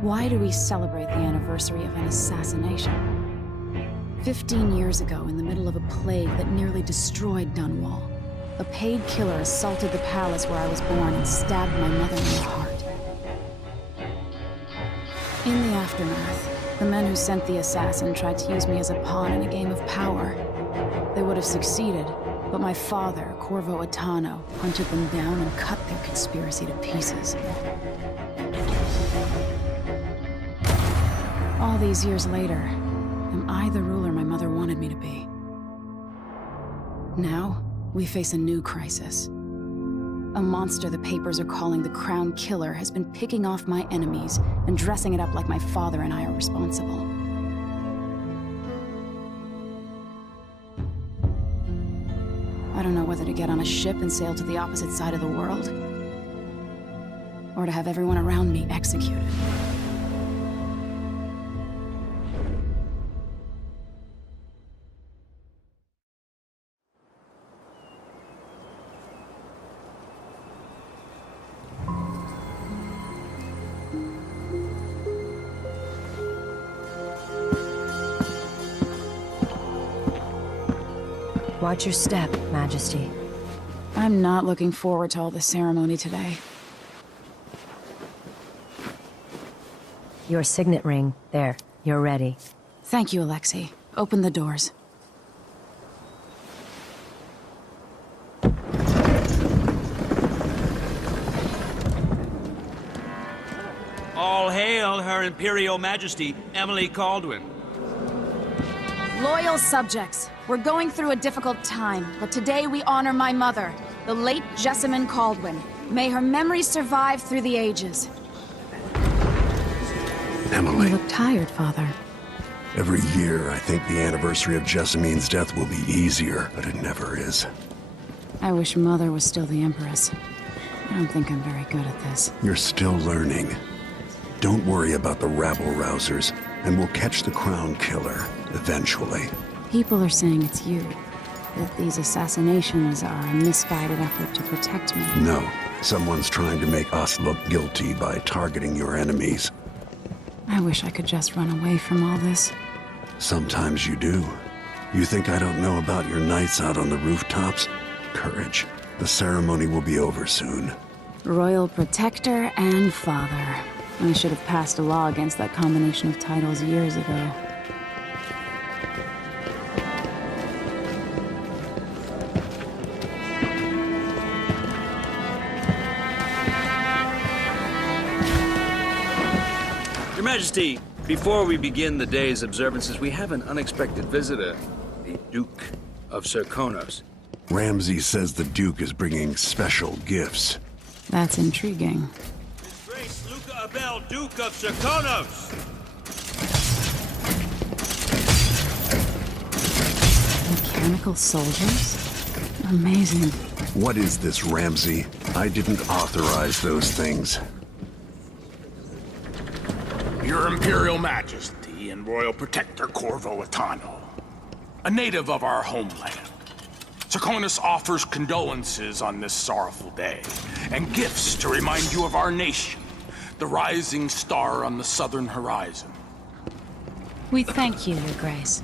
Why do we celebrate the anniversary of an assassination? 15 years ago, in the middle of a plague that nearly destroyed Dunwall, a paid killer assaulted the palace where I was born and stabbed my mother in the heart. In the aftermath, the men who sent the assassin tried to use me as a pawn in a game of power. They would have succeeded, but my father, Corvo Attano, hunted them down and cut their conspiracy to pieces. All these years later, am I the ruler my mother wanted me to be? Now, we face a new crisis. A monster the papers are calling the Crown Killer has been picking off my enemies and dressing it up like my father and I are responsible. I don't know whether to get on a ship and sail to the opposite side of the world, or to have everyone around me executed. Watch your step, Majesty. I'm not looking forward to all the ceremony today. Your signet ring. There. You're ready. Thank you, Alexei. Open the doors. All hail Her Imperial Majesty, Emily Caldwin. Loyal subjects, we're going through a difficult time, but today we honor my mother, the late Jessamine Caldwin. May her memory survive through the ages. Emily. You look tired, Father. Every year, I think the anniversary of Jessamine's death will be easier, but it never is. I wish Mother was still the Empress. I don't think I'm very good at this. You're still learning. Don't worry about the rabble-rousers, and we'll catch the Crown Killer, eventually. People are saying it's you. That these assassinations are a misguided effort to protect me. No. Someone's trying to make us look guilty by targeting your enemies. I wish I could just run away from all this. Sometimes you do. You think I don't know about your nights out on the rooftops? Courage. The ceremony will be over soon. Royal Protector and Father. I should have passed a law against that combination of titles years ago. Your Majesty, before we begin the day's observances, we have an unexpected visitor, the Duke of Serkonos. Ramsay says the Duke is bringing special gifts. That's intriguing. His Grace Luca Abel, Duke of Serkonos! Mechanical soldiers? Amazing. What is this, Ramsay? I didn't authorize those things. Your Imperial Majesty and Royal Protector Corvo Attano, a native of our homeland. Serkonos offers condolences on this sorrowful day, and gifts to remind you of our nation, the rising star on the southern horizon. We thank you, Your Grace.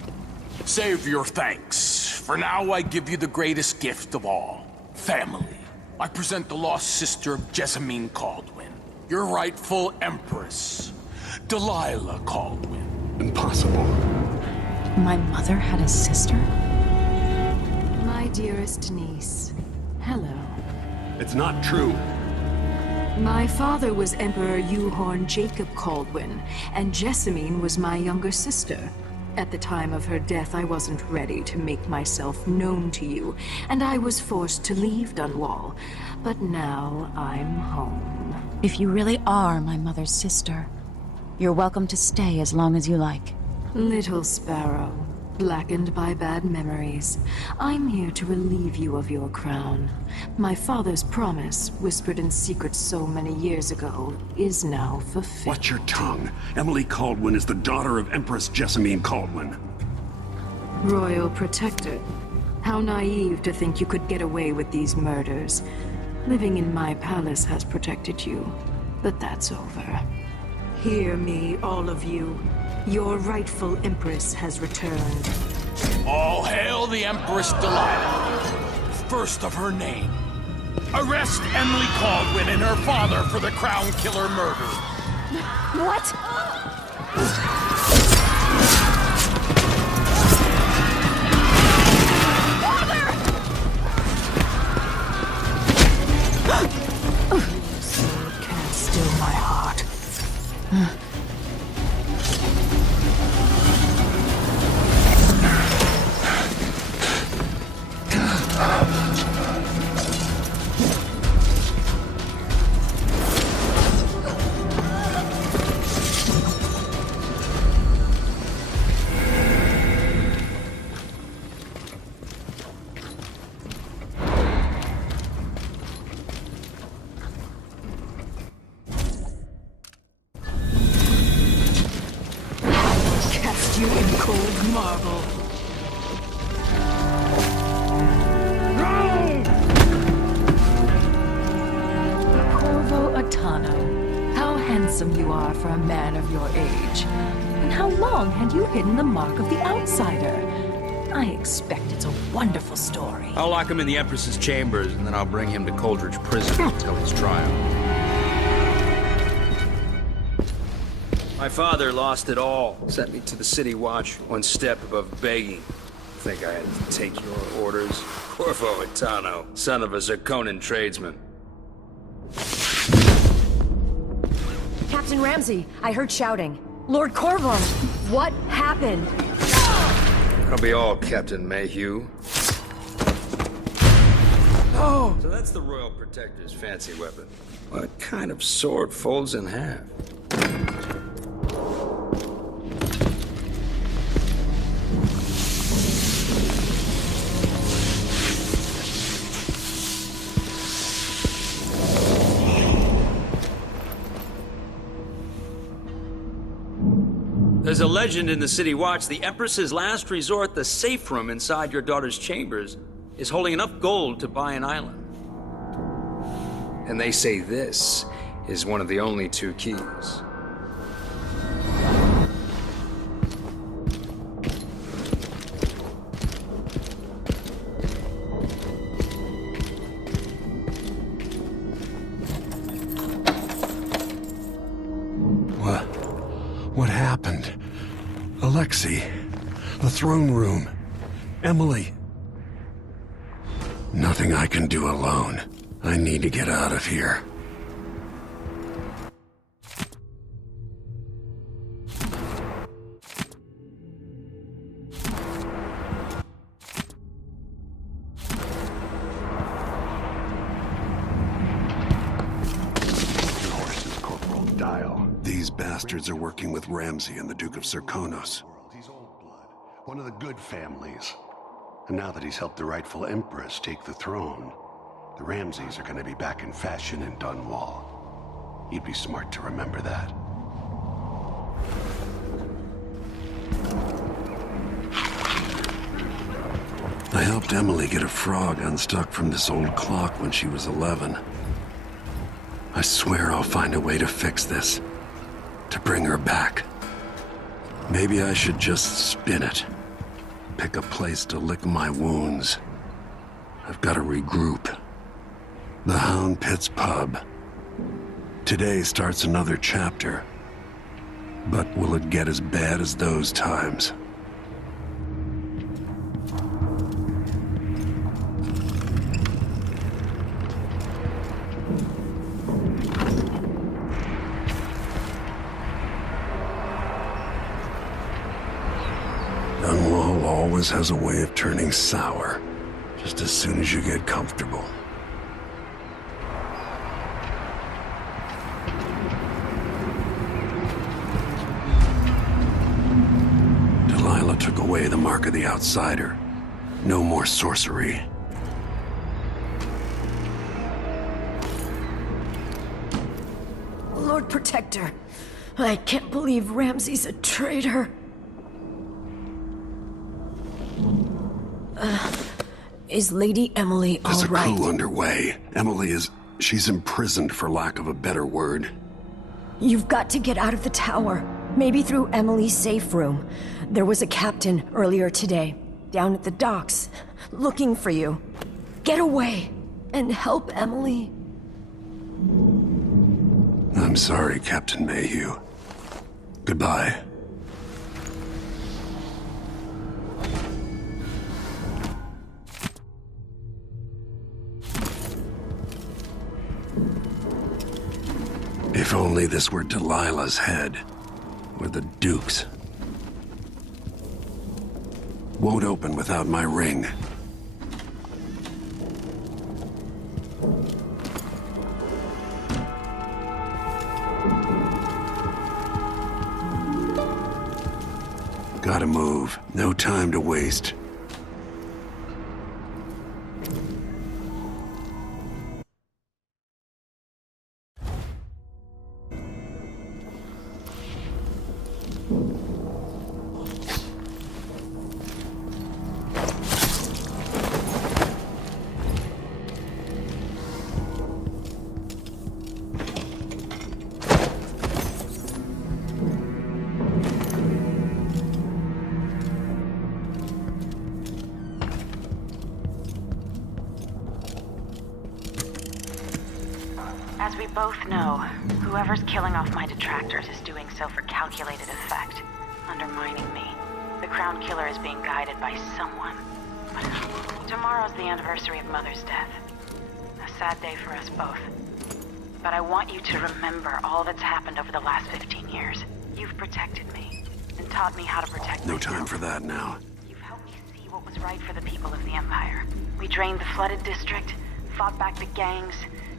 Save your thanks. For now, I give you the greatest gift of all, family. I present the lost sister of Jessamine Caldwin, your rightful Empress, Delilah Caldwin. Impossible. My mother had a sister? My dearest niece, hello. It's not true. My father was Emperor Yuhorn Jacob Caldwin, and Jessamine was my younger sister. At the time of her death, I wasn't ready to make myself known to you, and I was forced to leave Dunwall. But now I'm home. If you really are my mother's sister, you're welcome to stay as long as you like. Little sparrow, blackened by bad memories, I'm here to relieve you of your crown. My father's promise, whispered in secret so many years ago, is now fulfilled. Watch your tongue. Emily Caldwin is the daughter of Empress Jessamine Caldwin. Royal Protector, how naive to think you could get away with these murders. Living in my palace has protected you, but that's over. Hear me, all of you. Your rightful Empress has returned. All hail the Empress Delilah, first of her name. Arrest Emily Caldwin and her father for the Crown Killer murder. What? Sword can't still my heart. Cast you in cold marble. Corvo Atano, how handsome you are for a man of your age. And how long had you hidden the mark of the outsider? I expect it's a wonderful story. I'll lock him in the Empress's chambers, and then I'll bring him to Coldridge Prison until his trial. My father lost it all. Sent me to the City Watch, one step above begging. Think I had to take your orders? Corvo Atano, son of a Zirconan tradesman. Captain Ramsey, I heard shouting. Lord Corvo, what happened? That'll be all, Captain Mayhew. Oh! So that's the Royal Protector's fancy weapon. What kind of sword folds in half? There's a legend in the City Watch. The Empress's last resort, the safe room inside your daughter's chambers, is holding enough gold to buy an island. And they say this is one of the only two keys. What happened? Alexei, the throne room, Emily. Nothing I can do alone. I need to get out of here. These bastards are working with Ramsey and the Duke of Serkonos. He's old blood, one of the good families. And now that he's helped the rightful Empress take the throne, the Ramseys are going to be back in fashion in Dunwall. You'd be smart to remember that. I helped Emily get a frog unstuck from this old clock when she was 11. I swear I'll find a way to fix this. To bring her back. Maybe I should just spin it. Pick a place to lick my wounds. I've got to regroup. The Hound Pits Pub. Today starts another chapter. But will it get as bad as those times? Dunwall always has a way of turning sour, just as soon as you get comfortable. Delilah took away the mark of the outsider. No more sorcery. Lord Protector, I can't believe Ramsey's a traitor. Is Lady Emily all right? There's a coup underway. She's imprisoned for lack of a better word. You've got to get out of the tower. Maybe through Emily's safe room. There was a captain earlier today, down at the docks, looking for you. Get away and help Emily. I'm sorry, Captain Mayhew. Goodbye. If only this were Delilah's head, or the Duke's. Won't open without my ring. Gotta move. No time to waste. As we both know, whoever's killing off my detractors is doing so for calculated effect, undermining me. The Crown Killer is being guided by someone. Tomorrow's the anniversary of Mother's death. A sad day for us both. But I want you to remember all that's happened over the last 15 years. You've protected me, and taught me how to protect No myself. time for that now. You've helped me see what was right for the people of the Empire. We drained the flooded district, fought back the gangs,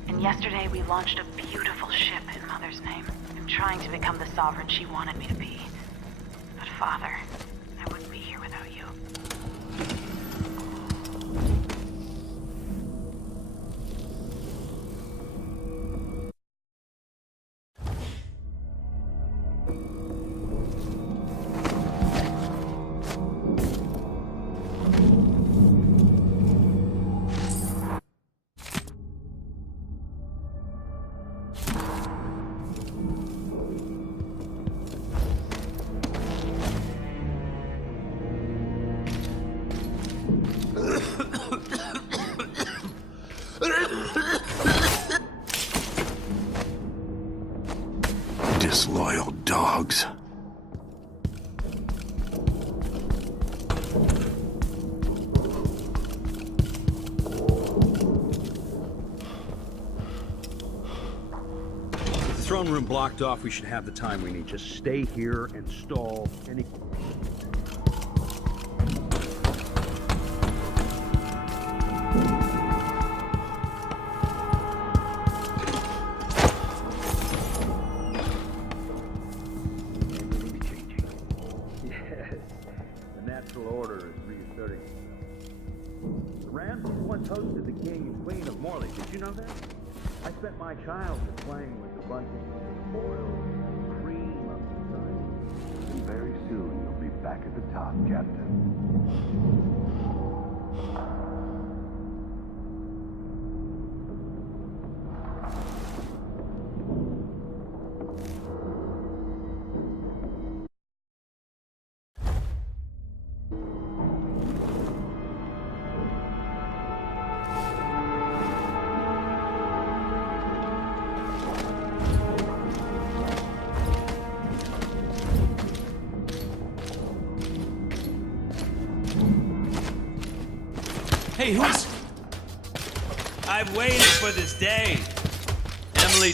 and yesterday we launched a beautiful ship in Mother's name. I'm trying to become the sovereign she wanted me to be. But Father, I wouldn't be here without you. Disloyal dogs. With the throne room blocked off, we should have the time we need. Just stay here and stall any... order is reasserting itself. The Ramses once hosted the king and queen of Morley. Did you know that? I spent my childhood playing with the bunches of spoiled cream of society. And very soon you'll be back at the top, Captain. Hey, who's... I've waited for this day. Emily...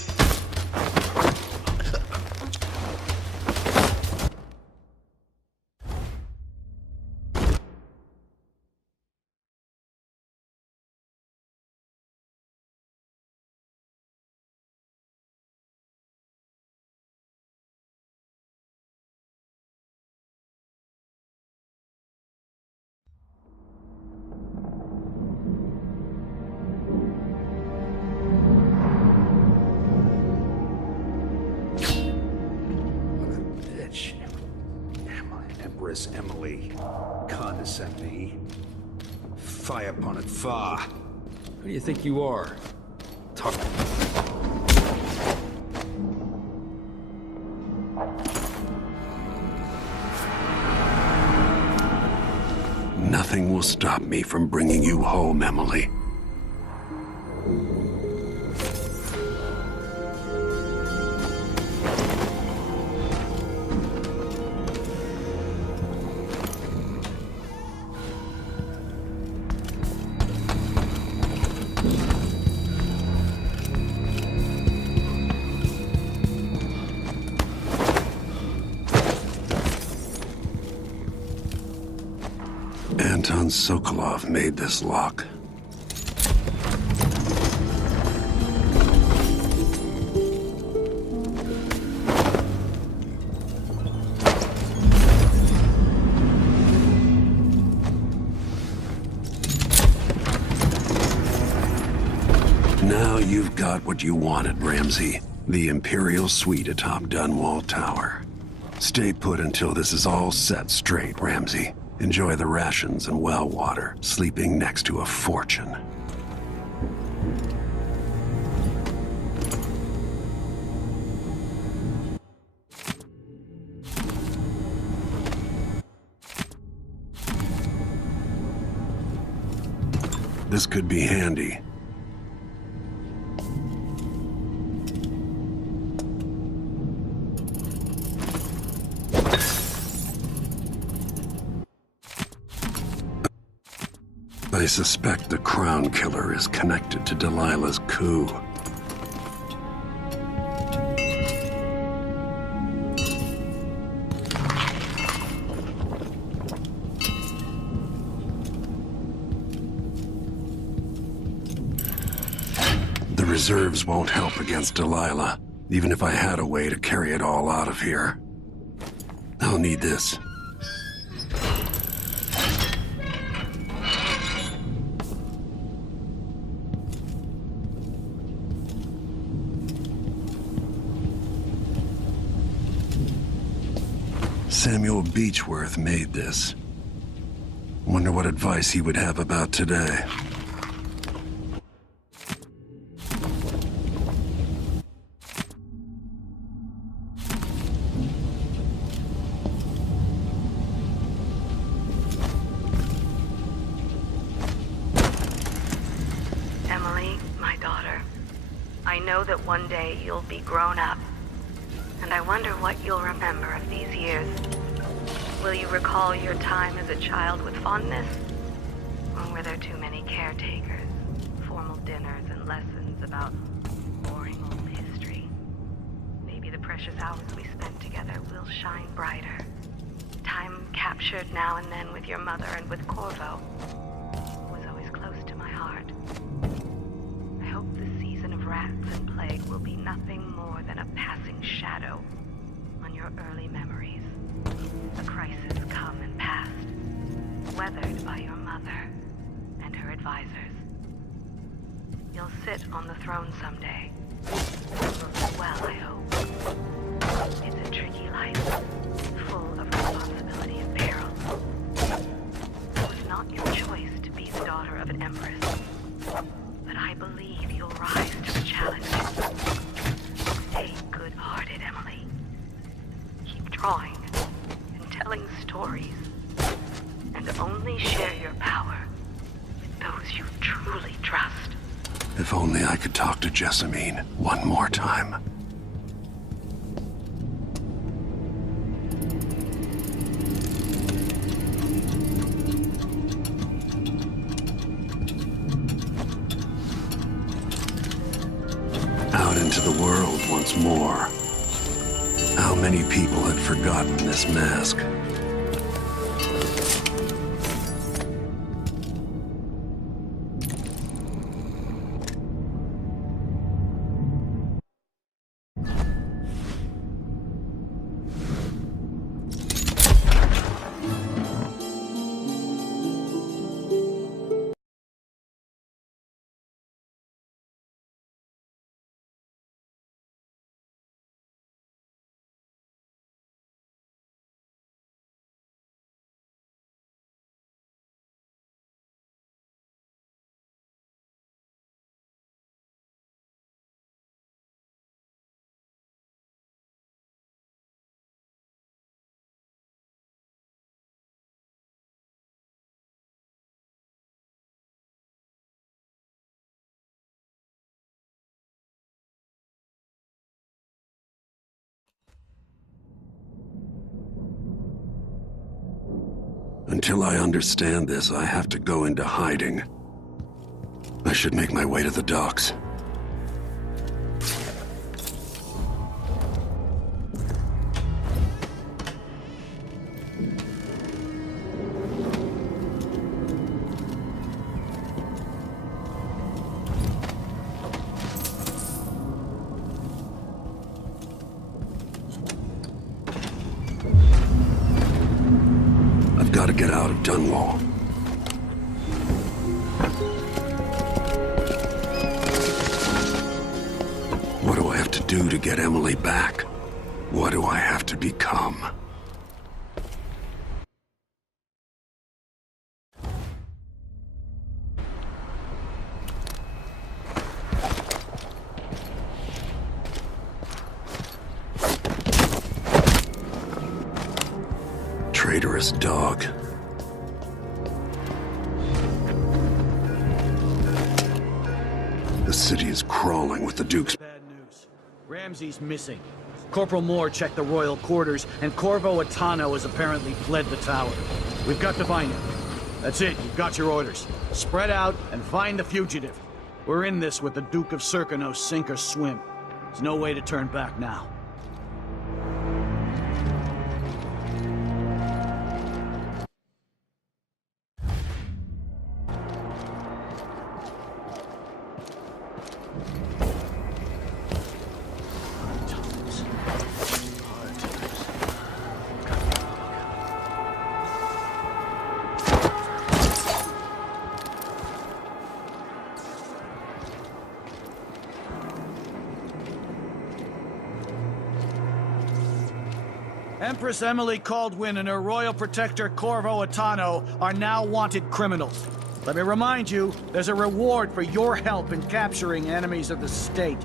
Bitch. Empress Emily. Condescend me. Fie upon it, fa. Who do you think you are? Talk. Nothing will stop me from bringing you home, Emily. Anton Sokolov made this lock. Now you've got what you wanted, Ramsey. The Imperial Suite atop Dunwall Tower. Stay put until this is all set straight, Ramsey. Enjoy the rations and well water, sleeping next to a fortune. This could be handy. I suspect the Crown Killer is connected to Delilah's coup. The reserves won't help against Delilah, even if I had a way to carry it all out of here. I'll need this. Samuel Beechworth made this. Wonder what advice he would have about today. Emily, my daughter, I know that one day you'll be grown up. And I wonder what you'll remember of these years. Will you recall your time as a child with fondness? Or were there too many caretakers, formal dinners, and lessons about boring old history? Maybe the precious hours we spent together will shine brighter. Time captured now and then with your mother and with Corvo was always close to my heart. I hope the season of rats and plague will be nothing more than a passing shadow on your early memories. A crisis come and passed, weathered by your mother and her advisors. You'll sit on the throne someday. You'll do well, I hope. It's a tricky life, full of responsibility and peril. It was not your choice to be the daughter of an empress, but I believe you'll rise to the challenge. Stay good-hearted, Emily. Keep drawing and telling stories, and only share your power with those you truly trust. If only I could talk to Jessamine one more time. Out into the world once more. How many people had forgotten this mask? Until I understand this, I have to go into hiding. I should make my way to the docks. I've got to get out of Dunwall. What do I have to do to get Emily back? What do I have to become? Traitorous dog. The city is crawling with the Duke's... Bad news. Ramsey's missing. Corporal Moore checked the royal quarters, and Corvo Atano has apparently fled the tower. We've got to find him. That's it, you've got your orders. Spread out and find the fugitive. We're in this with the Duke of Serkino, sink or swim. There's no way to turn back now. Empress Emily Caldwin and her royal protector Corvo Atano are now wanted criminals. Let me remind you, there's a reward for your help in capturing enemies of the state.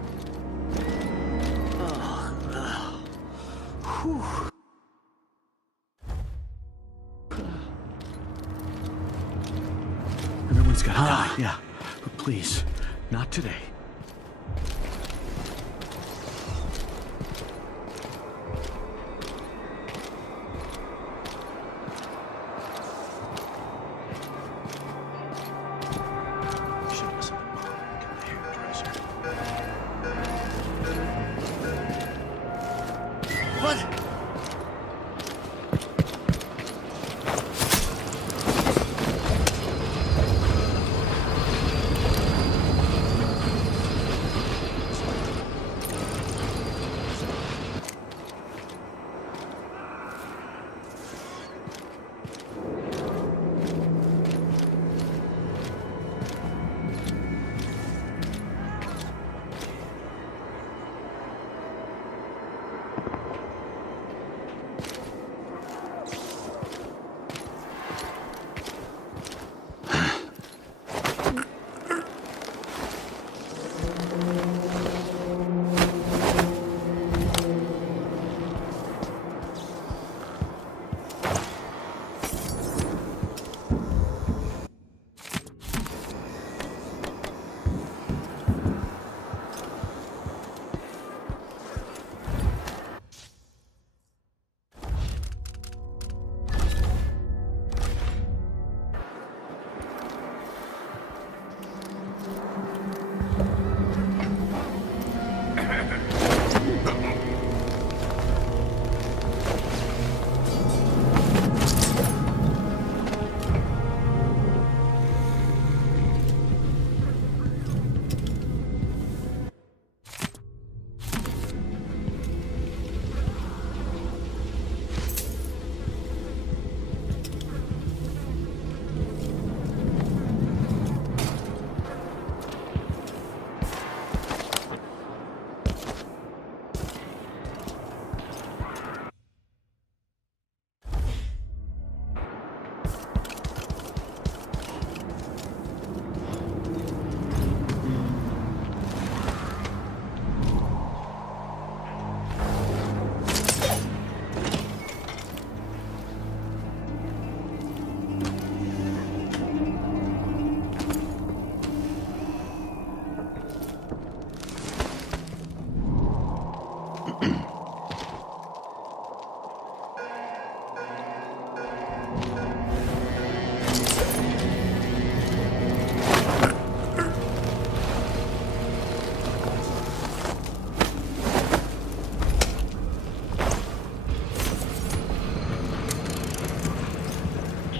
Everyone's gotta die, yeah. But please, not today.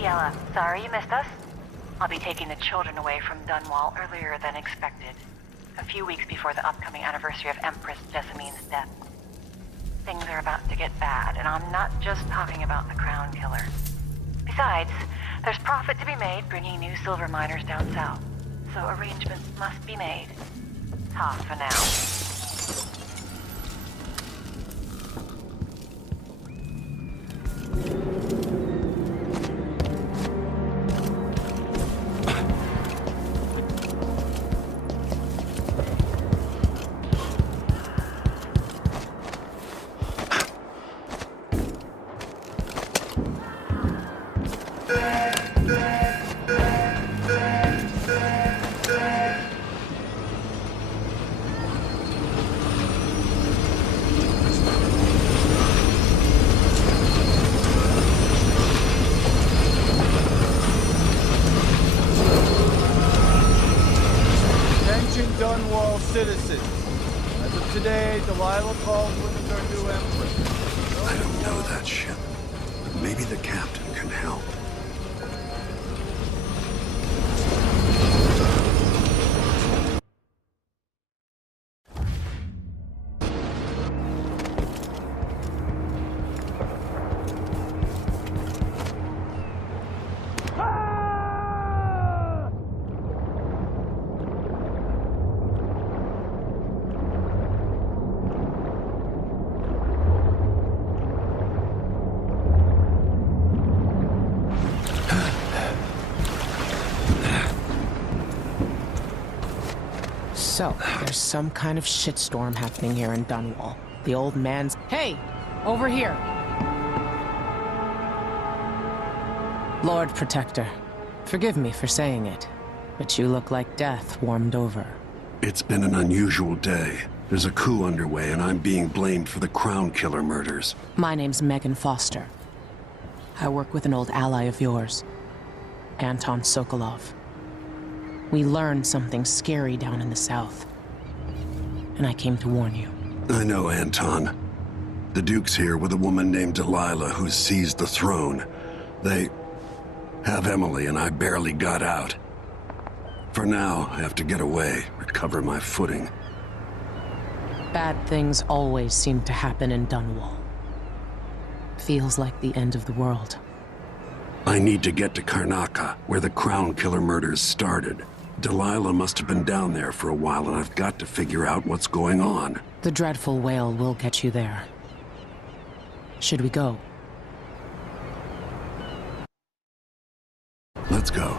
Yella. Sorry you missed us. I'll be taking the children away from Dunwall earlier than expected. A few weeks before the upcoming anniversary of Empress Jessamine's death. Things are about to get bad, and I'm not just talking about the Crown Killer. Besides, there's profit to be made bringing new silver miners down south. So arrangements must be made. Ta for now. Dunwall citizens. As of today, Delilah Caldwin is our new empress. I don't know that ship, but maybe the captain can help. So, there's some kind of shitstorm happening here in Dunwall. The old man's... Hey! Over here! Lord Protector, forgive me for saying it, but you look like death warmed over. It's been an unusual day. There's a coup underway, and I'm being blamed for the Crown Killer murders. My name's Megan Foster. I work with an old ally of yours, Anton Sokolov. We learned something scary down in the south, and I came to warn you. I know, Anton. The Duke's here with a woman named Delilah who's seized the throne. They have Emily, and I barely got out. For now, I have to get away, recover my footing. Bad things always seem to happen in Dunwall. Feels like the end of the world. I need to get to Karnaca, where the Crown Killer murders started. Delilah must have been down there for a while, and I've got to figure out what's going on. The dreadful whale will get you there. Should we go? Let's go.